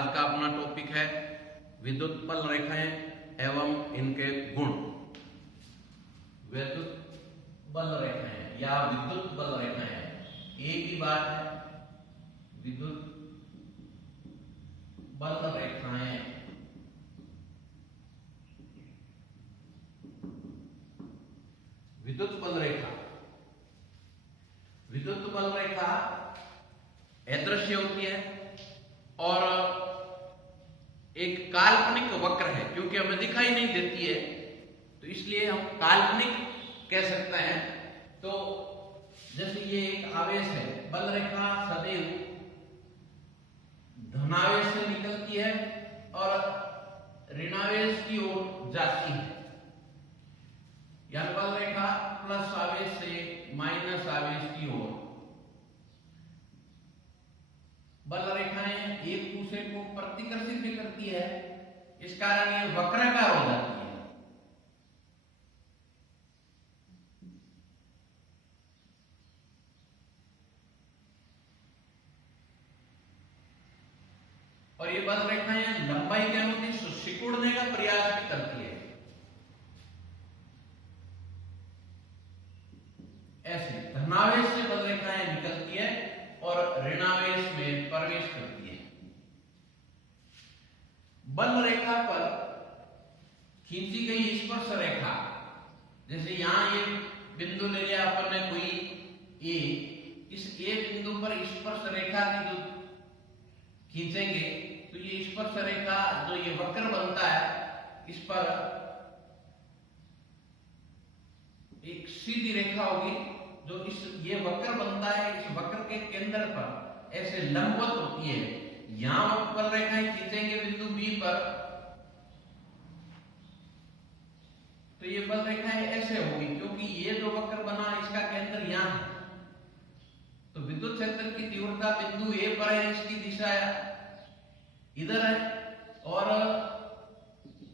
आज का अपना टॉपिक है विद्युत बल रेखाएं एवं इनके गुण। विद्युत बल रेखाएं या विद्युत बल रेखाएं एक ही बात है। विद्युत बल रेखाएं विद्युत बल रेखा अदृश्य होती है और एक काल्पनिक वक्र है, क्योंकि हमें दिखाई नहीं देती है तो इसलिए हम काल्पनिक कह सकते हैं। तो जैसे ये एक आवेश है, बल रेखा सदैव धनावेश से निकलती है और ऋणावेश की ओर जाती है, यानी बल रेखा प्लस आवेश से माइनस आवेश की ओर। बल रेखाएं एक दूसरे को प्रतिकर्षित भी करती है, इस कारण ये वक्राकार हो जाती है। और ये बल रेखाएं लंबाई के अनुदिश सिकुड़ने का प्रयास भी करती है। ऐसे धनावेश से बल रेखाएं निकलती है और ऋणावेश में प्रवेश करती है। बल रेखा पर खींची गई स्पर्श रेखा, जैसे यहां ये बिंदु ले लिया अपन ने कोई ए, इस ए बिंदु पर स्पर्श रेखा की जो खींचेंगे तो ये स्पर्श रेखा जो ये वक्र बनता है, इस पर एक सीधी रेखा होगी जो ये वक्र बनता है। इस वक्र के केंद्र पर ऐसे लंबवत होती है। यहां बल रेखाएं खींचेंगे बिंदु बी पर तो ये बल रेखाएं ऐसे होगी, क्योंकि ये जो वक्र बना इसका केंद्र यहां है। तो विद्युत क्षेत्र की तीव्रता बिंदु ए पर है, इसकी दिशा इधर है, और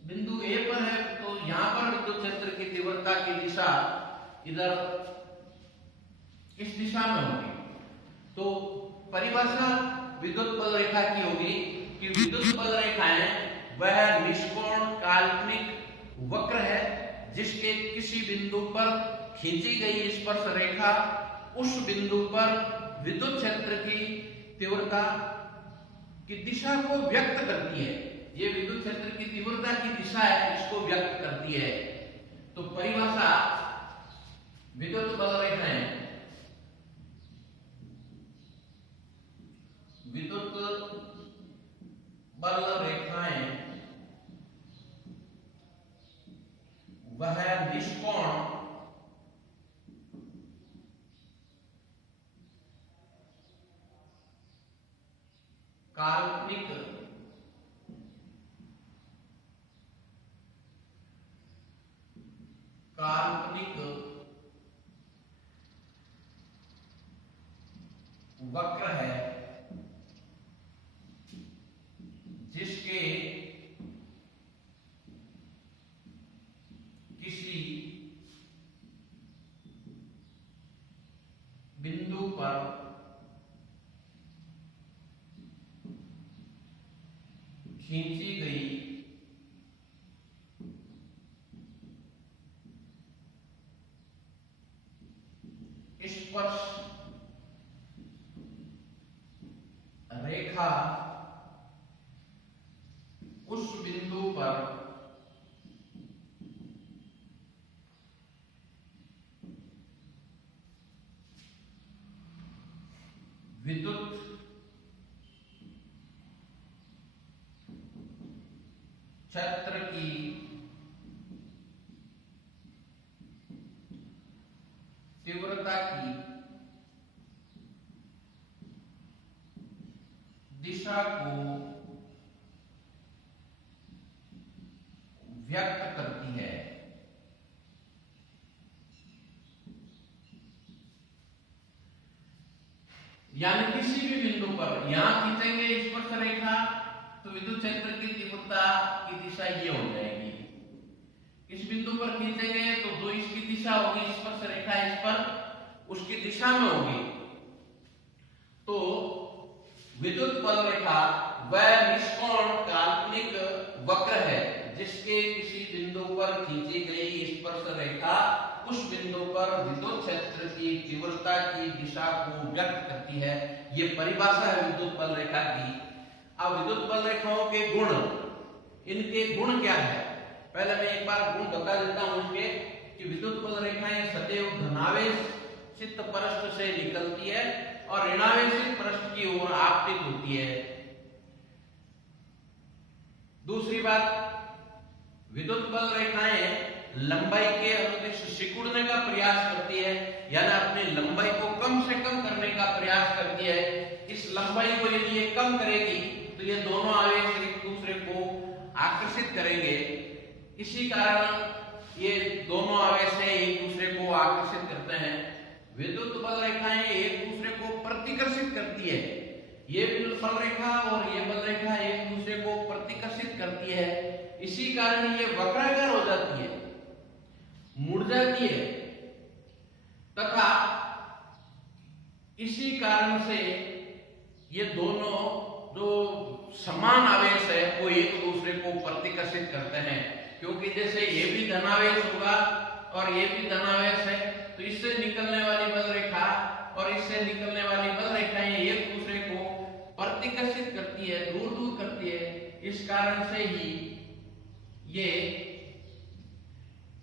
बिंदु ए पर है तो यहां पर विद्युत क्षेत्र की तीव्रता की दिशा इधर इस दिशा में होगी। तो परिभाषा विद्युत बल रेखा की होगी कि विद्युत बल रेखाएं वह निष्कोण काल्पनिक वक्र है जिसके किसी बिंदु पर खींची गई स्पर्श रेखा उस बिंदु पर विद्युत क्षेत्र की तीव्रता की दिशा को व्यक्त करती है। ये विद्युत क्षेत्र की तीव्रता की दिशा है, इसको व्यक्त करती है। तो परिभाषा विद्युत बल रेखाएं वह निष्कोण काल्पनिक वक्र है जिसके किसी बिंदु पर खींची गई स्पर्श रेखा उस बिंदु पर विद्युत क्षेत्र की तीव्रता की दिशा को व्यक्त करती है। यानी किसी भी बिंदु पर यहां खींचेंगे स्पर्श रेखा तो विद्युत क्षेत्र की तीव्रता की दिशा ये हो जाएगी। इस बिंदु पर खींचेंगे तो जो इसकी दिशा होगी स्पर्श रेखा इस पर उसकी दिशा में होगी। तो विद्युत बल रेखा वह निष्कोण काल्पनिक वक्र है जिसके किसी बिंदु पर खींची गई स्पर्श रेखा उस बिंदु पर विद्युत क्षेत्र की तीव्रता की दिशा को व्यक्त करती है। ये परिभाषा है विद्युत बल रेखा की। अब विद्युत बल रेखाओं के गुण, इनके गुण क्या है? पहले मैं एक बार गुण बता देता हूं इसके कि विद्युत बल रेखाएं सदैव धनावेशित पृष्ठ से निकलती है और ऋणावेशित पृष्ठ की ओर आपतित होती है। दूसरी बात, विद्युत बल रेखाएं लंबाई के अनुदिश सिकुड़ने का प्रयास करती है, यानी अपनी लंबाई को कम से कम करने का प्रयास करती है। इस लंबाई को यदि ये कम करेगी तो ये दोनों आवेश एक दूसरे को आकर्षित करेंगे। इसी कारण ये दोनों आवेश एक दूसरे को आकर्षित करते हैं। विद्युत बल रेखाएं एक दूसरे को प्रतिकर्षित करती है। ये बल रेखा और ये बल रेखा एक दूसरे को प्रतिकर्षित करती है। इसी कारण ये वक्राकार हो जाती है, मुड़ जाती है, तथा इसी कारण से ये दोनों जो समान आवेश है वो एक दूसरे को प्रतिकर्षित करते हैं। क्योंकि जैसे ये भी धनावेश होगा और ये भी धनावेश है, तो इससे निकलने वाली बल रेखा और इससे निकलने वाली बल रेखाएं एक दूसरे को प्रतिकर्षित करती है, दूर दूर करती है। इस कारण से ही ये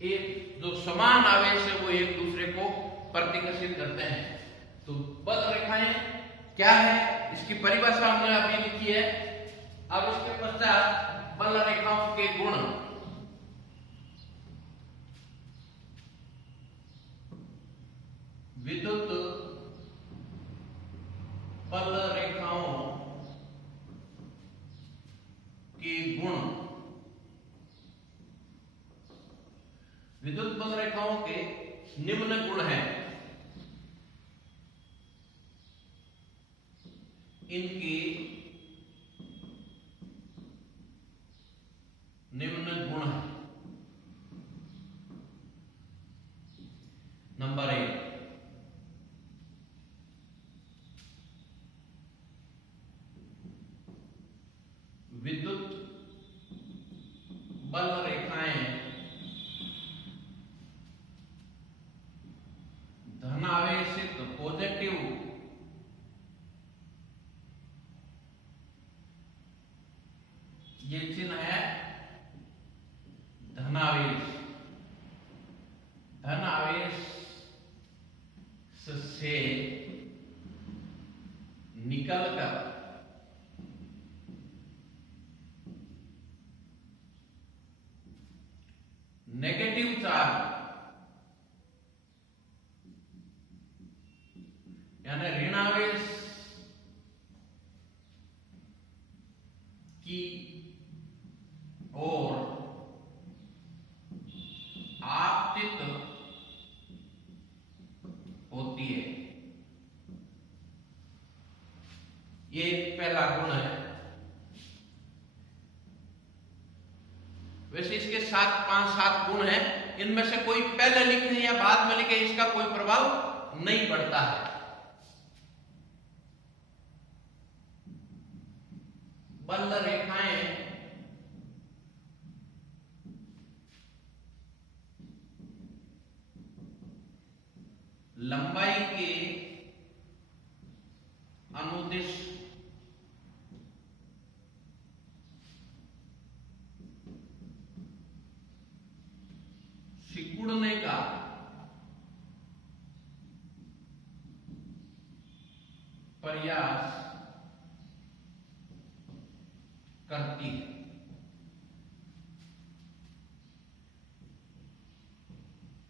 एक जो समान आवेश है वो एक दूसरे को प्रतिकर्षित करते हैं। तो बल रेखाएं क्या है, इसकी परिभाषा हमने अभी लिखी है। अब इसके पश्चात बल रेखाओं के गुण। विद्युत बल रेखाओं के गुण। विद्युत बल रेखाओं के निम्न गुण हैं। इनके निम्न गुण हैं। नंबर 1, विद्युत बल रेखाएं धनावेशित पॉजिटिव ये चिन्ह है धनावेश, धनावेश से निकलकर नेगेटिव चार्ज यानी ऋणावेश की ओर आपतित होती है। ये पहला गुण है। वैसे इसके 5-7 गुण हैं, इनमें से कोई पहले लिखे या बाद में लिखे इसका कोई प्रभाव नहीं पड़ता है। बल रेखाएं लंबाई के अनुदिश सिकुड़ने का प्रयास करती है।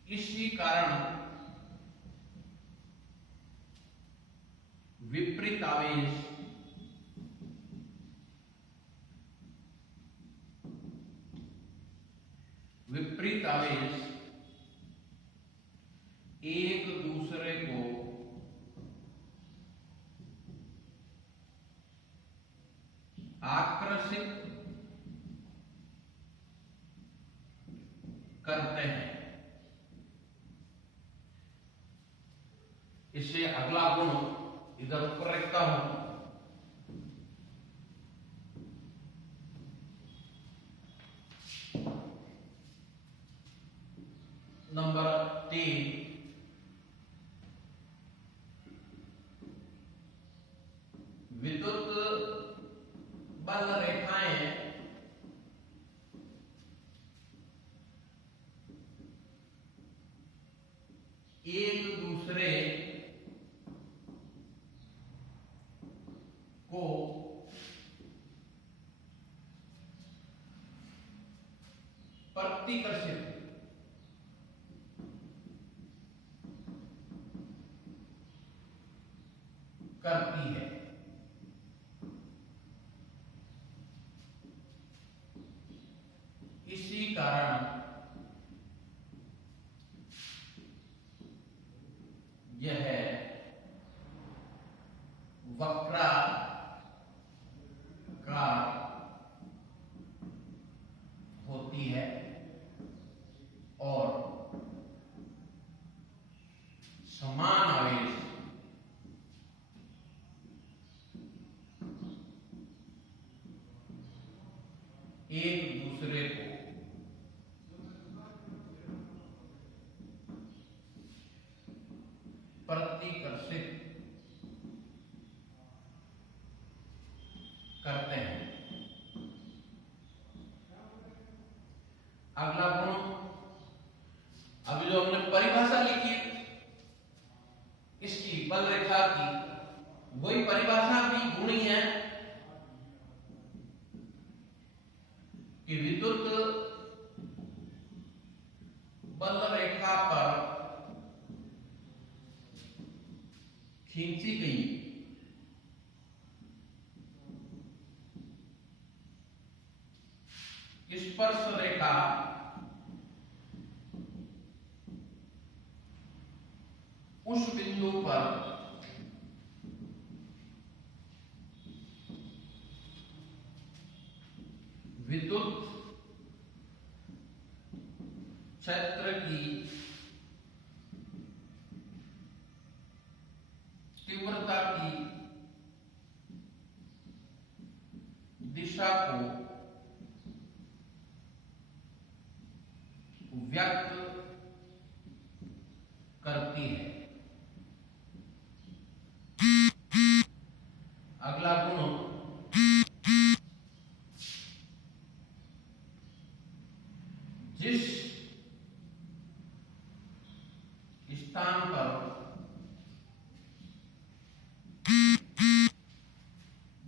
इसी कारण विपरीत आवेश एक दूसरे को आकर्षित करते हैं। इससे अगला गुण इधर ऊपर रखता हूं। विद्युत बल रेखाएं एक दूसरे को प्रतिकर्षित करती है। इसी कारण यह वक्राकार होती है और समान आवेश एक दूसरे को प्रतिकर्षित करते हैं। अगला गुण, अभी जो हमने परिभाषा लिखी इसकी बल रेखा की, वही परिभाषा भी गुण ही है कि विद्युत बल रेखा पर खींची गई स्पर्श रेखा उस बिंदु पर विद्युत क्षेत्र की तीव्रता की दिशा को व्यक्त करती है। अगला गुण, जिस स्थान पर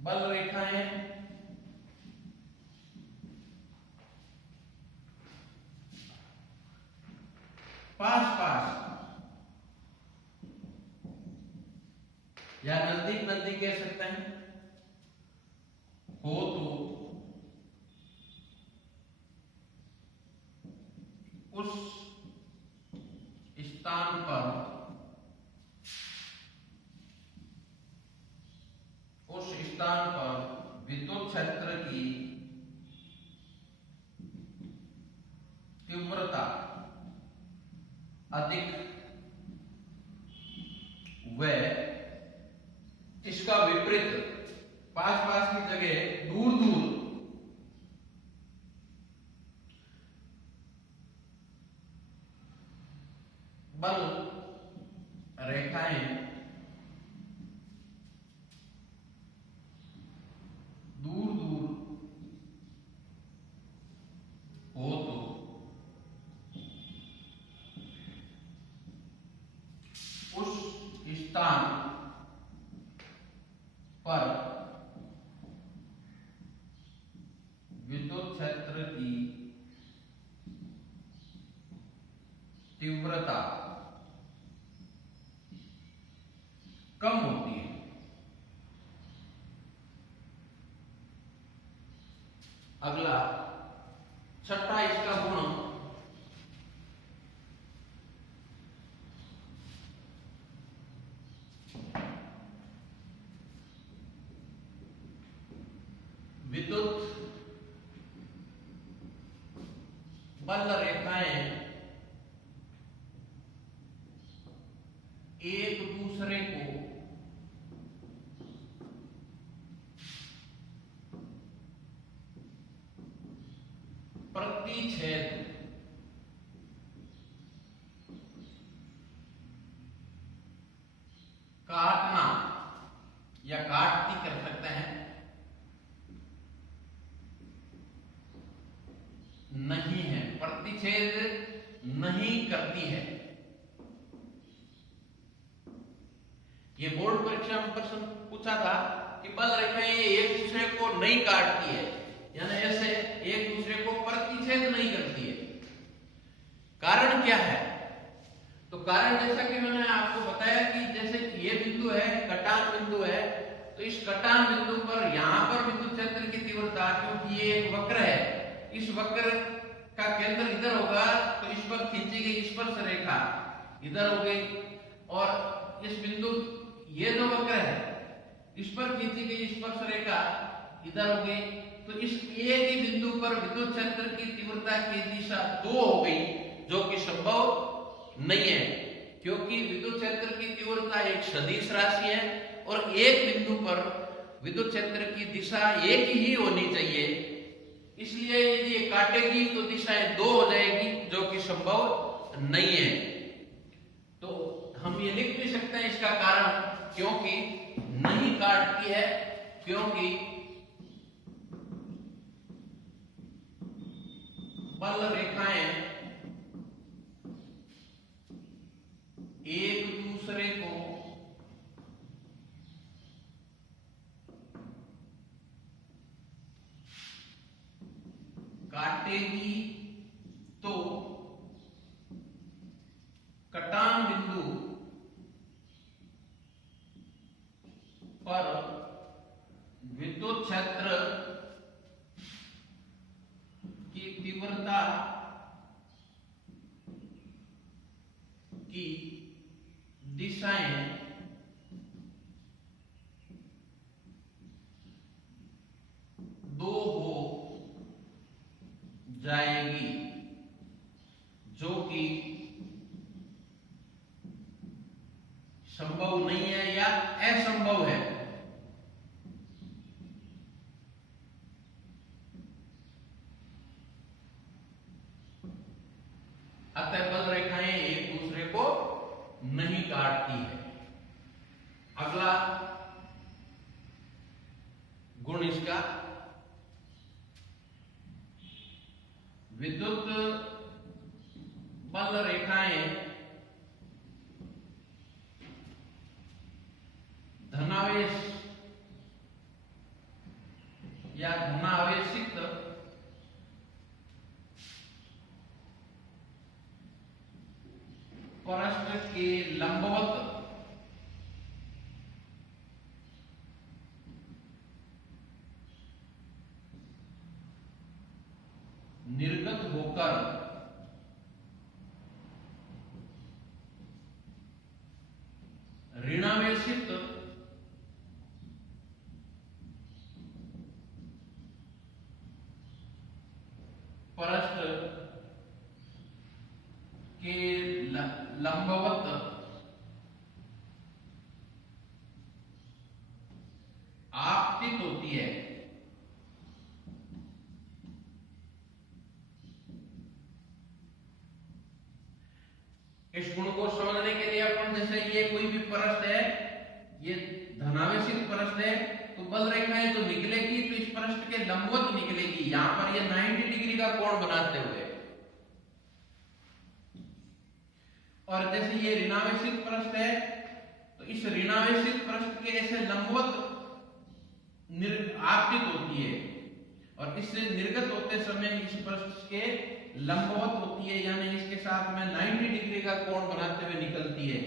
बल रेखाएं पास पास या नजदीक नजदीक कह सकते हैं हो, तो उस स्थान पर विद्युत क्षेत्र की तीव्रता अधिक व इसका विपरीत पास पास की जगह दूर दूर बल रेखाएं दूर दूर हो, तो उस स्थान पर विद्युत क्षेत्र की तीव्रता कम होती है। अगला छठा इसका गुण, विद्युत बल रेखाएं एक दूसरे को प्रतिच्छेद काटना या काटती भी कर सकते हैं, नहीं है, प्रतिच्छेद नहीं करती है। ये बोर्ड परीक्षा में प्रश्न पूछा था कि बल रेखाएं एक दूसरे को नहीं काटती है, यानी ऐसे एक दूसरे को प्रतिच्छेद नहीं करती है। कारण क्या है? तो कारण जैसा कि मैंने आपको बताया कि जैसे ये बिंदु है, कटान बिंदु है, तो इस कटान बिंदु पर यहां पर विद्युत क्षेत्र की तीव्रता, क्योंकि ये एक वक्र है, इस वक्र का केंद्र इधर होगा, तो इस पर खींची गई स्पर्श रेखा इधर हो गई, और इस बिंदु, ये जो वक्र है, इस पर खींची गई स्पर्श रेखा इधर हो गई, तो इस एक ही बिंदु पर विद्युत क्षेत्र की तीव्रता की दिशा 2 हो गई, जो कि संभव नहीं है, क्योंकि विद्युत क्षेत्र की तीव्रता एक सदिश राशि है और एक बिंदु पर विद्युत क्षेत्र की दिशा एक ही होनी चाहिए। इसलिए यदि ये काटेगी तो दिशाएं 2 हो जाएगी, जो कि संभव नहीं है। तो हम ये लिख भी सकते हैं इसका कारण, क्योंकि नहीं काटती है, क्योंकि बल रेखाएं एक दूसरे को काटेगी तो कटान बिंदु पर विद्युत क्षेत्र की तीव्रता की दिशाएं दो हो जाएगी, जो कि संभव नहीं है या असंभव है। अतः बल रेखाएं एक दूसरे को नहीं काटती है। अगला गुण इसका, विद्युत बल रेखाएं धनावेश या धनावेशित परस्पर के लंबवत निर्गत होकर ऋणावेशित परस्पर के लंबवत आपतित होती है। इस गुण को समझने के लिए अपन, जैसे ये कोई भी परस्त है, ये धनावेशित परस्त है, तो बल रेखाएं जो निकलेगी तो इस परस्त के लंबवत निकलेगी, यहां पर ये 90 डिग्री का कोण बनाते हुए। और जैसे ये ऋणावेशित परस्त है, तो इस ऋणावेशित परस्त के ऐसे लंबवत आपतित होती है, और इससे निर्गत होते समय इस परस्त के लंबवत होती है, यानी इसके साथ में 90 डिग्री का कोण बनाते हुए निकलती है,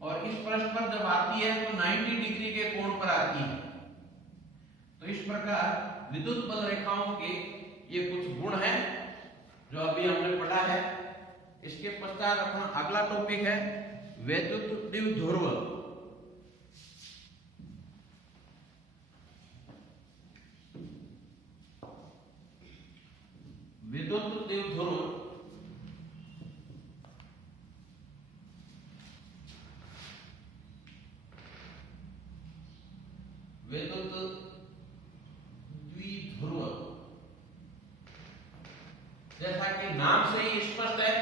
और इस पृष्ठ पर जब आती है तो 90 डिग्री के कोण पर आती है। तो इस प्रकार विद्युत बल रेखाओं के ये कुछ गुण हैं जो अभी हमने पढ़ा है। इसके पश्चात अपना अगला टॉपिक है वैद्युत द्विध्रुव। विद्युत द्विध्रुव विद्युत द्विध्रुव जैसा कि नाम से ही स्पष्ट है,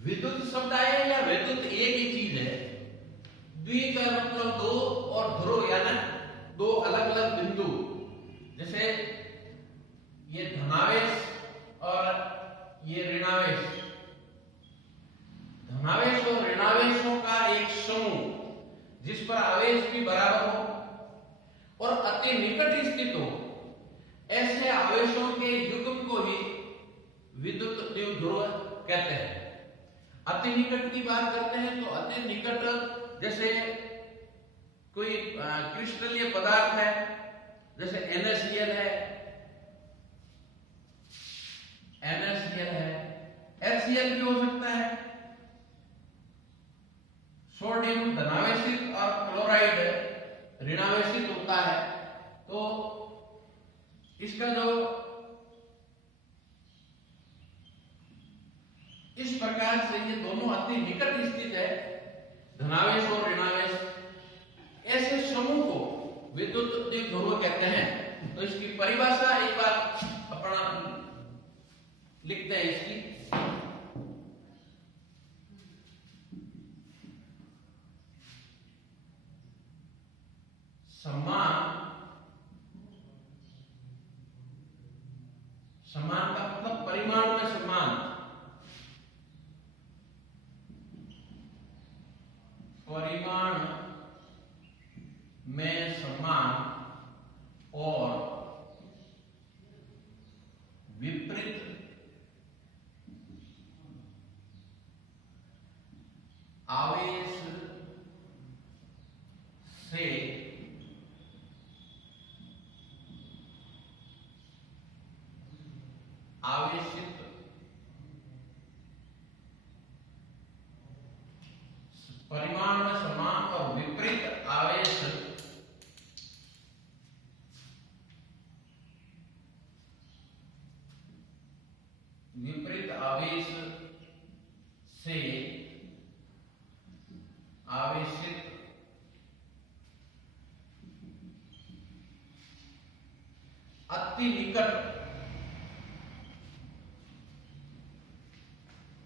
विद्युत शब्द है या विद्युत एक ही चीज है। द्वि का मतलब दो और ध्रुव यानी दो अति निकट स्थित हो, ऐसे आवेशों के युग्म को ही विद्युत द्विध्रुव कहते हैं। अति निकट की बात करते हैं तो अति निकट जैसे कोई क्रिस्टलीय पदार्थ है, जैसे NaCl है, HCl भी हो सकता है। सोडियम धनावेशित और क्लोराइड ऋणावेशित होता है, तो इसका जो इस प्रकार से ये दोनों अति निकट स्थित है, धनावेश और ऋणावेश, ऐसे समूह को विद्युत द्विध्रुव कहते हैं। तो इसकी परिभाषा एक बार अपना लिखते हैं इसकी। समान का मतलब परिमाण में समान, परिमाण में समान और विपरीत आवेश से आवेशित परिमाण में समान और विपरीत आवेश से आवेशित अति निकट स्थित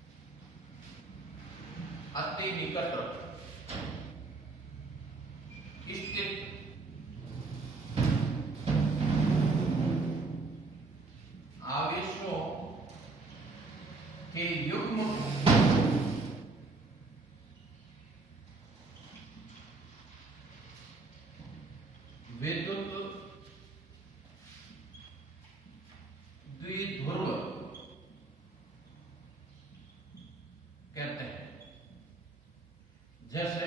आवेशों के युग्म विद्युत द्विध्रुव कहते हैं। जैसे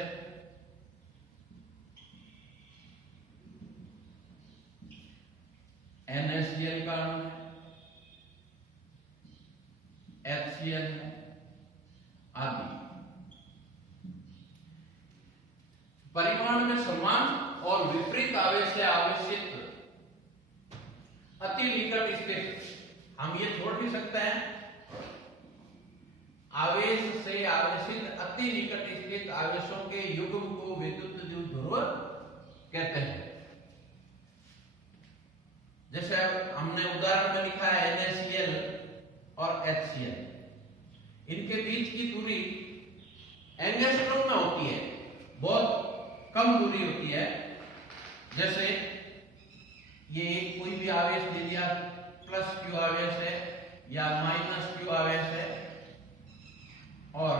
NaCl का अणु है, HCl है आदि। परिमाण में समान और विपरीत आवेश से आवेशित अति निकट स्थित, हम ये छोड़ भी सकते हैं, आवेश से आवेशित अति निकट स्थित आवेशों के युग्म को विद्युत द्विध्रुव कहते हैं। जैसे हमने उदाहरण में लिखा है NaCl और HCl, इनके बीच की दूरी एंगस्ट्रॉम में होती है, बहुत कम दूरी होती है। जैसे ये कोई भी आवेश ले लिया, प्लस Q आवेश है या माइनस Q आवेश है, और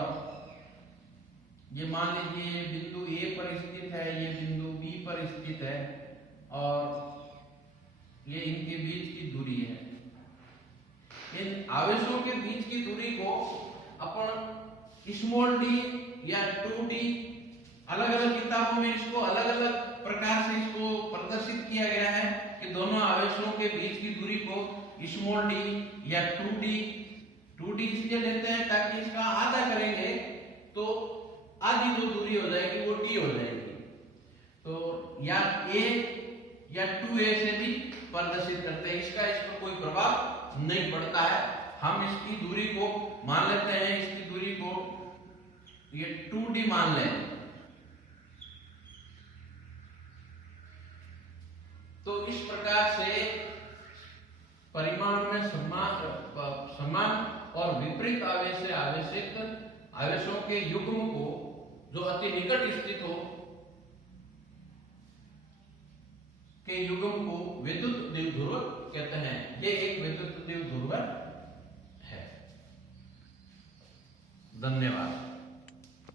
ये मान लीजिए ये बिंदु A पर स्थित है, ये बिंदु B पर स्थित है, और ये इनके बीच की दूरी है। इन आवेशों के बीच की दूरी को अपन स्मॉल d या 2d, अलग अलग किताबों में इसको अलग अलग प्रकार से इसको प्रदर्शित किया गया है कि दोनों आवेशों के बीच की दूरी को स्मॉल d या 2d इसलिए लेते हैं ताकि इसका आधा करेंगे तो आधी जो दूरी हो जाएगी वो d हो जाएगी। तो या a या 2a से भी प्रदर्शित करते हैं, इसका इस पर कोई प्रभाव नहीं पड़ता है। हम इसकी दूरी को मान लेते हैं, इसकी दूरी को ये 2d मान लें, तो इस प्रकार से परिमाण में समान और विपरीत आवेश से आवेशित आवेशों के युग्म को जो अति निकट स्थित हो के युग्म को विद्युत द्विध्रुव कहते हैं। ये एक विद्युत द्विध्रुव है। धन्यवाद।